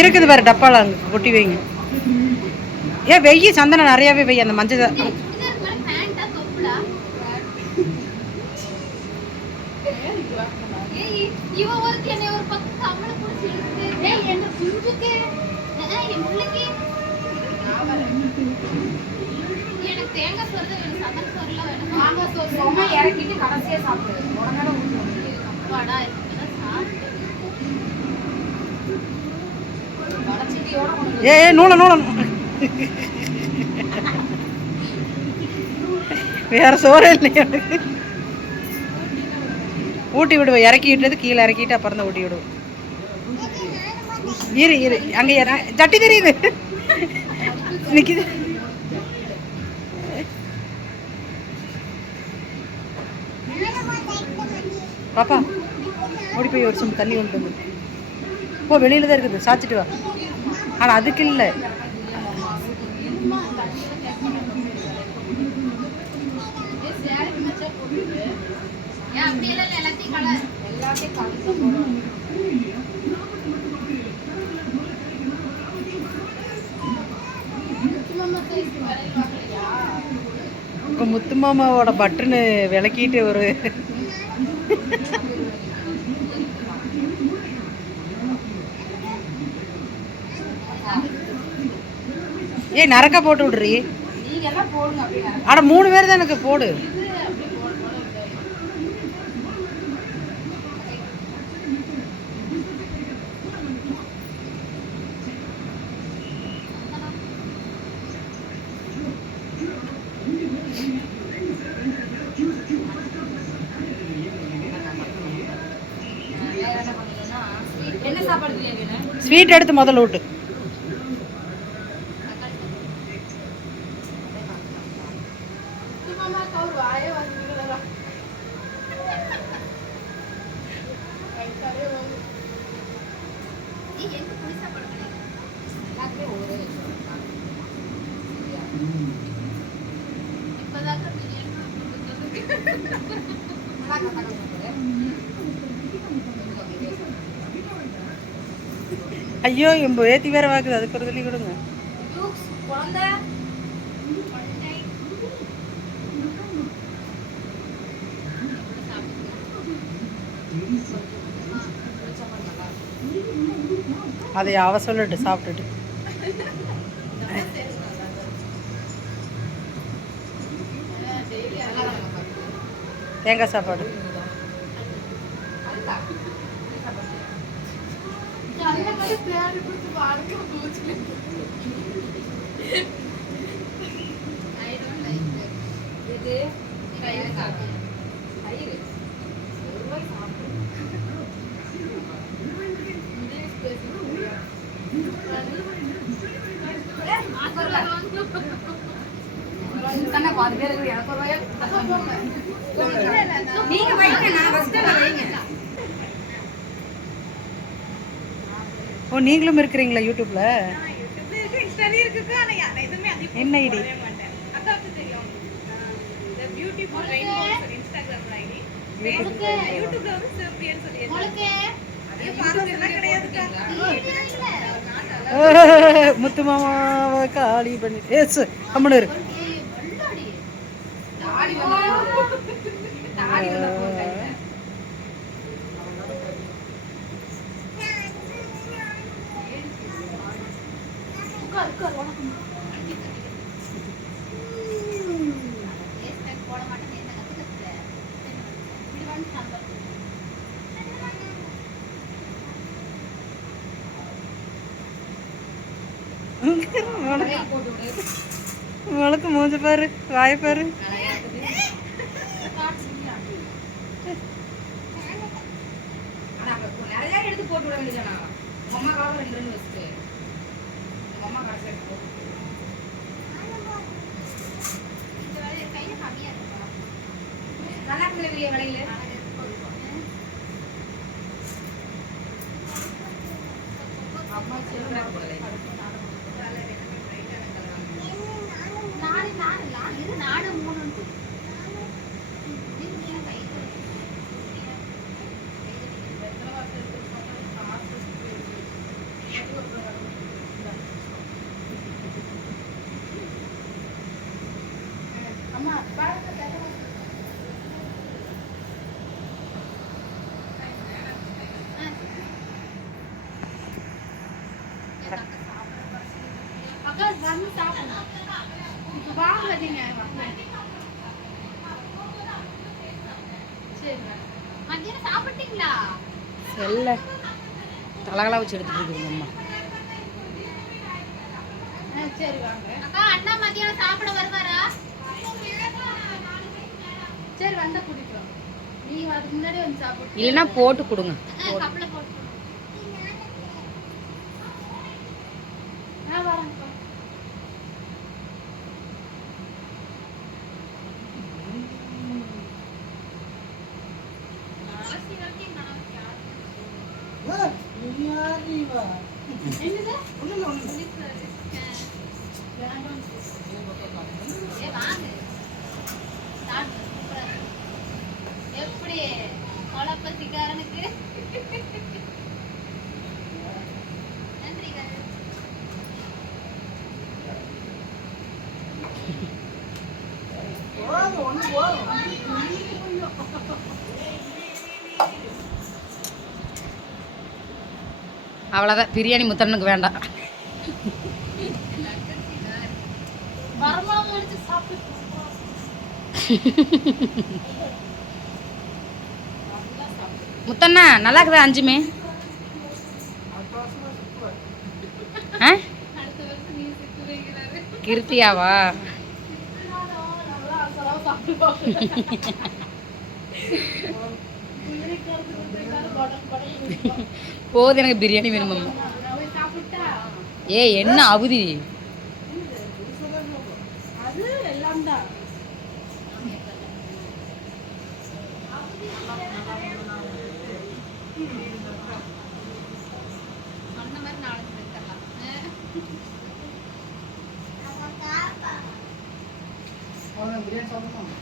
இருக்குது பாரு டப்பால அங்கே கொட்டி வைங்க. ஏன் வெய்ய சந்தனம் நிறையாவே வெய்ய அந்த மஞ்சள் ஏ நூல நூல வேற சோறு இல்லையா? ஊட்டி விடுவோம். இறக்கி விட்டுறது கீழே இறக்கிட்டு அப்புறம் தான் ஊட்டி விடுவோம். இரு இரு அங்கே சட்டி தெரியுது நிற்கிது. பாப்பா ஓடி போய் ஒரு சொம்பு தண்ணி கொண்டு வந்து போ. வெளியில தான் இருக்குது, சாச்சிட்டு வா. ஆனால் அதுக்கு இல்லை. முத்து மாமாவோட பட்டனு விளக்கிட்டு ஒரு ஏய் நரக்கா போட்டு விடுறீ. ஆனா 3 பேர் தான் எனக்கு போடு. ஸ்வீட் எடுத்து முதல்ல விட்டு. ஐயோ என் ஏத்தி வேற வாக்குது. அதுக்கு ஒரு சொல்லி கொடுங்க. அதை அவ சொல்லிட்டு சாப்பிட்டுட்டு தேங்காய் சாப்பாடு. ஓ நீங்களும் இருக்கிறீங்களா யூடியூப்ல? என்ன ஐடி? முத்து மாமாவை காலி பண்ணி கம்முனு இரு. உனக்கு மூஞ்ச பாரு, வாய பாரு. எடுத்து போட்டு விட வேண்டியதானா? அம்மா காலம் 2 வச்சுட்டு அம்மா காசு எடுத்து நல்லா இருக்கிற கடையில அம்மா சொல்ற நாடு 3 அக்கா வந்து சாப்பிடணும். வாங்க நீங்க. சரி மத்தியானம் சாப்பிட்டீங்களா? செல்ல தலகலா வச்சு எடுத்துட்டு இருக்கு அம்மா. சரி வாங்க. அக்கா அண்ணா மத்தியானம் சாப்பிட வருவாரா? சரி வந்தா குடிக்கிறோம். நீ அதுக்கு முன்னாடி வந்து சாப்பிடு. இல்லைன்னா போட்டு கொடுங்க. கப்பல போட்டு. வரேன். எப்படி கொலப்பத்திக்காரனுக்கு நன்றிகள். அவ்வளோதான், பிரியாணி முத்தண்ணனுக்கு வேண்டாம். முத்தண்ணா நல்லா இருக்குதா அஞ்சுமே? கிருத்தியாவா? போது, எனக்கு பிரியாணி வேணுமா? ஏ என்ன அவதி. பிரியாணி சாப்பிடணும்.